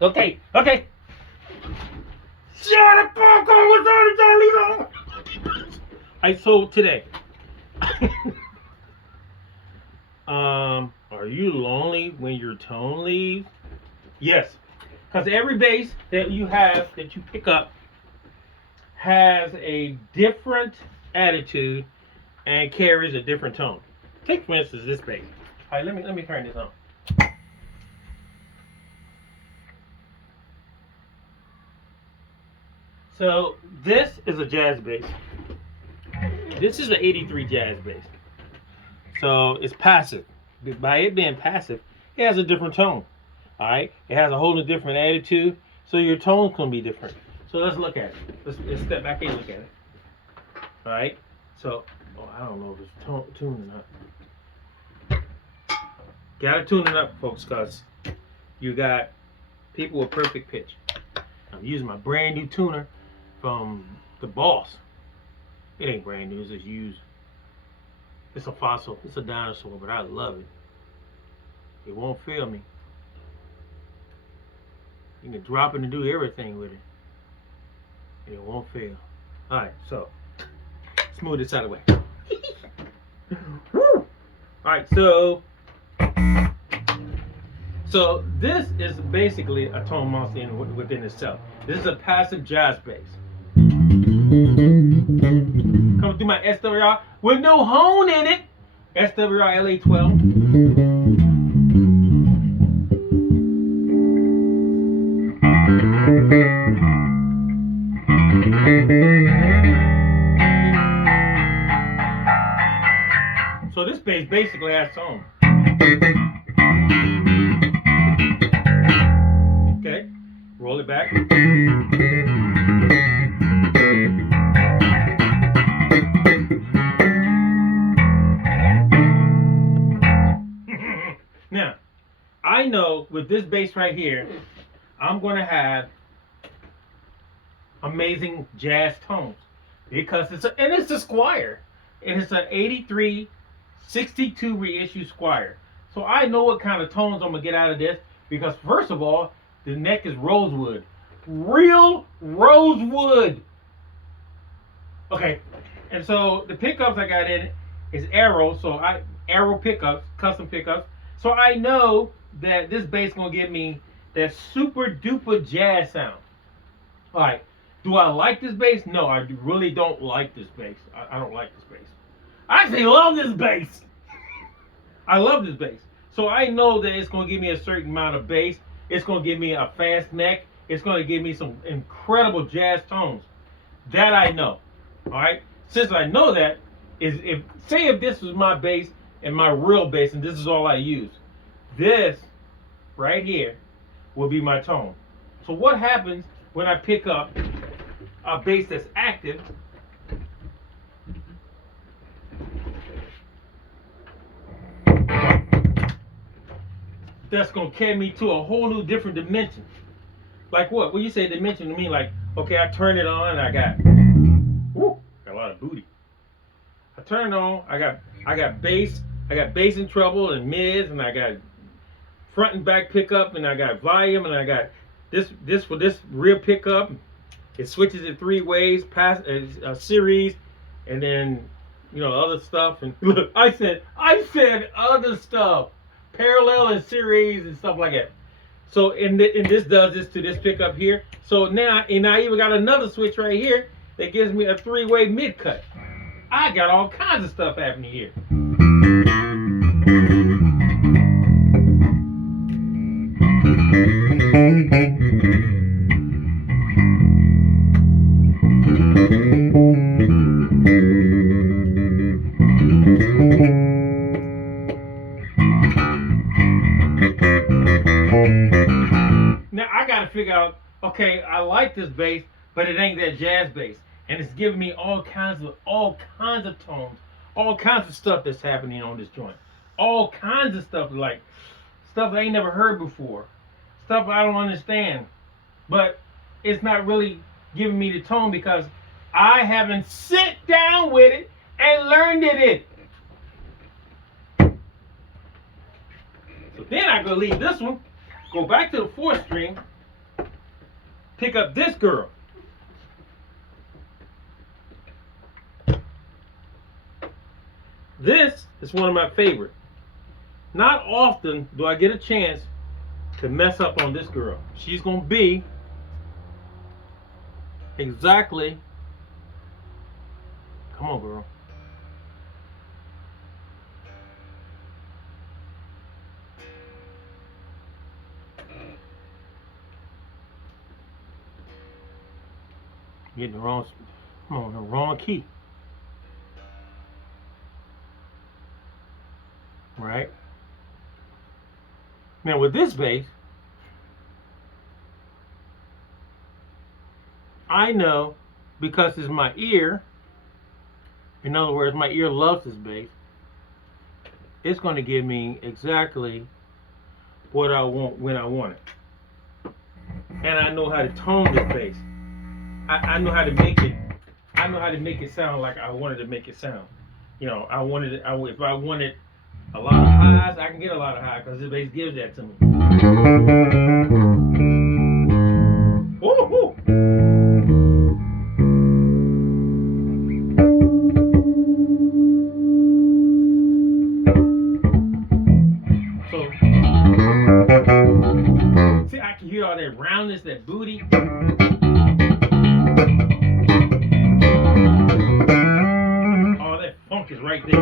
Okay, okay. Shut the fuck up! What's on the Charlie? Alright, so today. Are you lonely when your tone leaves? Yes. Because every bass that you have, that you pick up, has a different attitude and carries a different tone. Take for instance this bass. Alright, let me turn this on. So this is a jazz bass. This is an 83 jazz bass. So it's passive. By it being passive, it has a different tone. Alright? It has a whole different attitude. So your tone's gonna be different. So let's look at it. Let's step back and look at it. Alright? So I don't know if it's tuned or not. Gotta tune it up, folks, because you got people with perfect pitch. I'm using my brand new tuner from the Boss. It ain't brand new, it's just used. It's a fossil, it's a dinosaur, but I love it. It won't fail me. You can drop it and do everything with it. And it won't fail. Alright, so smooth this out of the way. Alright, so this is basically a tone monster within itself. This is a passive jazz bass. Coming through my SWR with no hone in it. SWR LA12. So this bass basically has tone. Okay, roll it back. Now, I know with this bass right here, I'm going to have amazing jazz tones because it's a Squire, and it's an 83 62 reissue Squire. So I know what kind of tones I'm gonna get out of this because first of all, the neck is rosewood, real rosewood. Okay, and so the pickups I got in it is Arrow, so Arrow pickups, custom pickups. So I know that this bass gonna give me that super duper jazz sound. All right, do I like this bass? No, I really don't like this bass. I don't like this bass. I actually love this bass. I love this bass. So I know that it's going to give me a certain amount of bass. It's going to give me a fast neck. It's going to give me some incredible jazz tones. That I know. All right. Since I know that, if this was my bass and my real bass, and this is all I use, this right here will be my tone. So what happens when I pick up a bass that's active? That's gonna carry me to a whole new different dimension. Like what? When you say dimension to me, like, okay, I turn it on and I got a lot of booty. I turn it on, I got bass and treble and mids, and I got front and back pickup, and I got volume, and I got this for this rear pickup. It switches it 3 ways, past a series, and then other stuff. And look, I said other stuff. Parallel and series and stuff like that. So and this does this to this pickup here. So now, and I even got another switch right here that gives me a 3-way mid cut. I got all kinds of stuff happening here. Now I gotta figure out, okay, I like this bass, but it ain't that jazz bass, and it's giving me all kinds of tones, all kinds of stuff that's happening on this joint, all kinds of stuff, like stuff I ain't never heard before, stuff I don't understand, but it's not really giving me the tone because I haven't sit down with it and learned it. So then I go leave this one, go back to the 4th string, pick up this girl. This is one of my favorites. Not often do I get a chance to mess up on this girl. She's going to be exactly, come on girl. Getting the wrong, come on, the wrong key. Right? Now with this bass, I know because it's my ear, in other words, my ear loves this bass, it's going to give me exactly what I want when I want it. And I know how to tone this bass. I know how to make it. I know how to make it sound like I wanted to make it sound. You know, I wanted it. If I wanted a lot of highs, I can get a lot of highs because this bass gives that to me. Woo-hoo. So, see, I can hear all that roundness, that booty. All that funk is right there.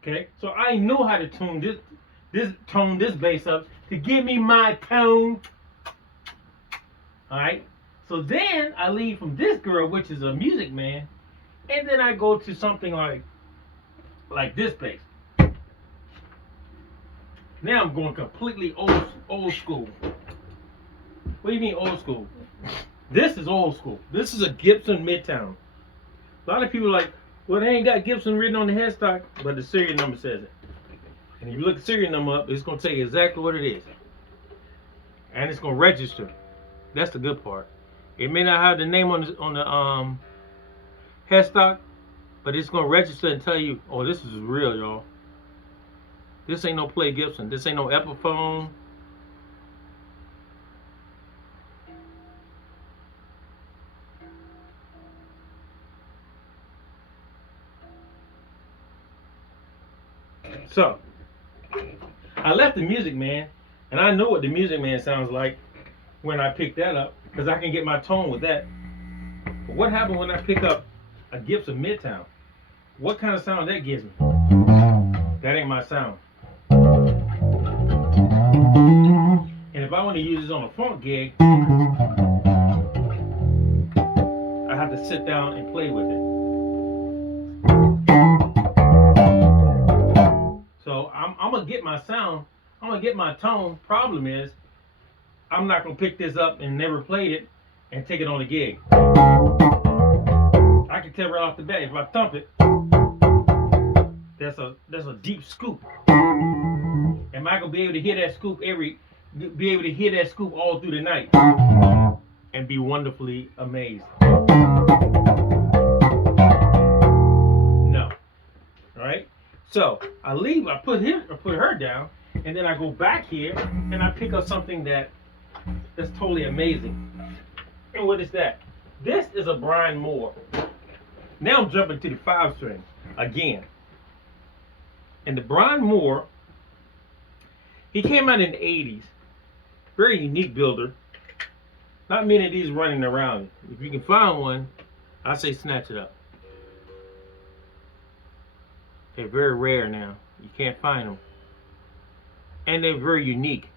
Okay, so I know how to tune this bass up to give me my tone. All right. So then I leave from this girl, which is a Music Man, and then I go to something like this bass. Now I'm going completely old school. What do you mean old school? This is old school. This is a Gibson Midtown. A lot of people are like, well, they ain't got Gibson written on the headstock, but the serial number says it. And if you look the serial number up, it's going to tell you exactly what it is. And it's going to register. That's the good part. It may not have the name on the headstock, but it's going to register and tell you, oh, this is real, y'all. This ain't no Play Gibson. This ain't no Epiphone. So, I left the Music Man, and I know what the Music Man sounds like when I pick that up, because I can get my tone with that. But what happened when I pick up a Gibson Midtown? What kind of sound that gives me? That ain't my sound. And if I want to use this on a funk gig, I have to sit down and play with it. So I'm going to get my sound. I'm going to get my tone. Problem is, I'm not going to pick this up and never played it and take it on a gig. I can tell right off the bat, if I thump it, that's a deep scoop. Am I going to be able to hear that scoop all through the night and be wonderfully amazed? No. All right? So I leave, I put her down, and then I go back here and I pick up something that's totally amazing. And what is that? This is a Brian Moore. Now I'm jumping to the 5-string again. And the Brian Moore, he came out in the 80s. Very unique builder. Not many of these running around. If you can find one, I say snatch it up. They're very rare now. You can't find them. And they're very unique.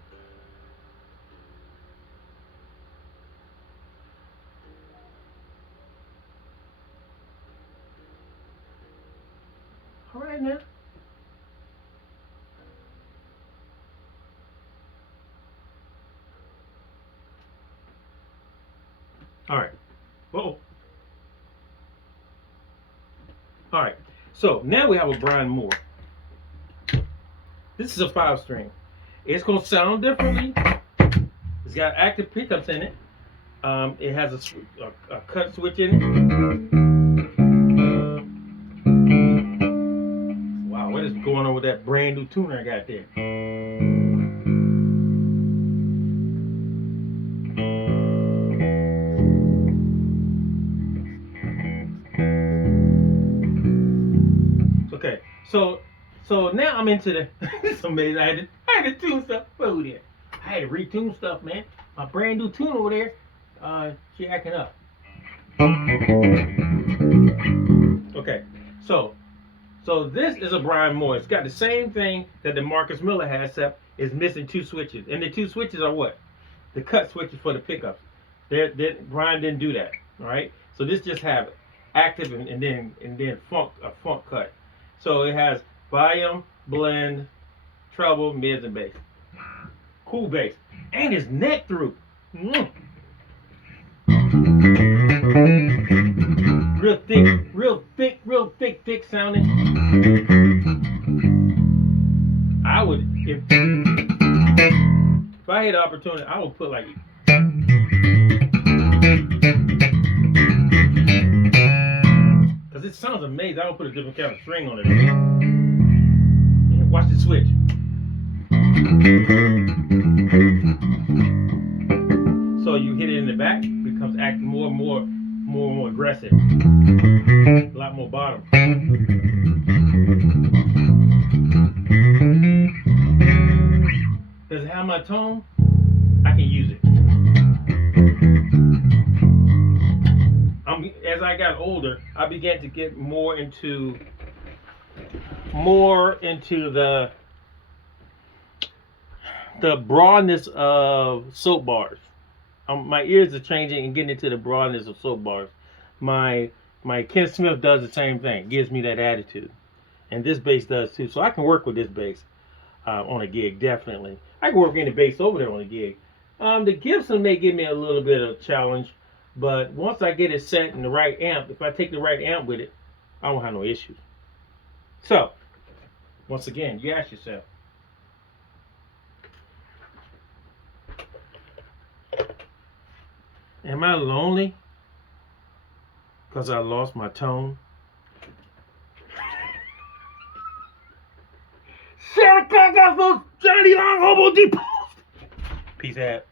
All right now. All right. Whoa. All right. So now we have a Brian Moore. This is a 5-string. It's going to sound differently. It's got active pickups in it. It has a cut switch in it. Wow, what is going on with that brand new tuner I got there? So now I'm into the. It's amazing. I had to tune stuff. Who there? I had to retune stuff, man. My brand new tune over there. She acting up. Okay, so this is a Brian Moore. It's got the same thing that the Marcus Miller has, except it's missing two switches. And the two switches are what? The cut switches for the pickups. Brian didn't do that. All right. So this just have it active and then a funk cut. So it has volume, blend, treble, mids, and bass. Cool bass, and it's neck through. Real thick sounding. I would, if I had the opportunity, I would put like, because it sounds amazing. I would put a different kind of string on it. And watch the switch. So you hit it in the back, it becomes acting more and more aggressive. A lot more bottom. Does it have my tone? I can use it. As I got older, I began to get more into the broadness of soap bars. My ears are changing and getting into the broadness of soap bars. My Ken Smith does the same thing. Gives me that attitude, and this bass does too. So I can work with this bass on a gig, definitely. I can work any bass over there on a gig. The Gibson may give me a little bit of challenge, but once I get it set in the right amp, if I take the right amp with it, I won't have no issues. So, once again, you ask yourself, am I lonely because I lost my tone? Shut the fuck up, Johnny Long Hobo Depot. Peace out.